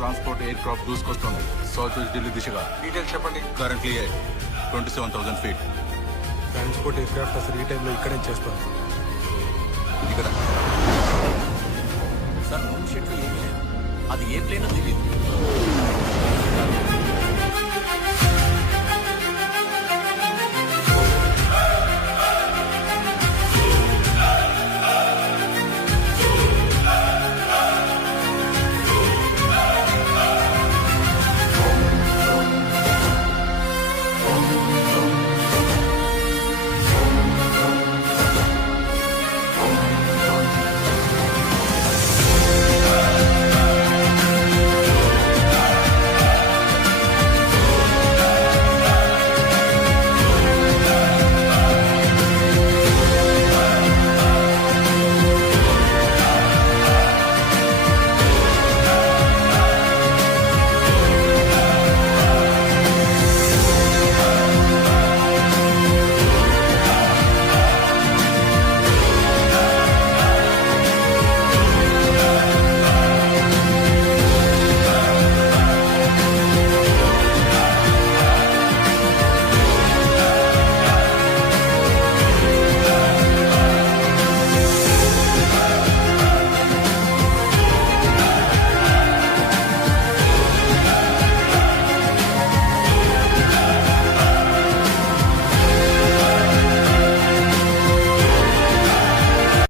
Transport air craft దూసుకొస్తుంది south west Delhi దిశగా. Details చెప్పండి. Currently 27,000 feet. Transport air craft అసలు ఈ టైంలో ఇక్కడే చేస్తాను. ఇక్కడ సార్ మూన్ షీట్లో ఏమీ లేదు. అది ఏ ప్లేన్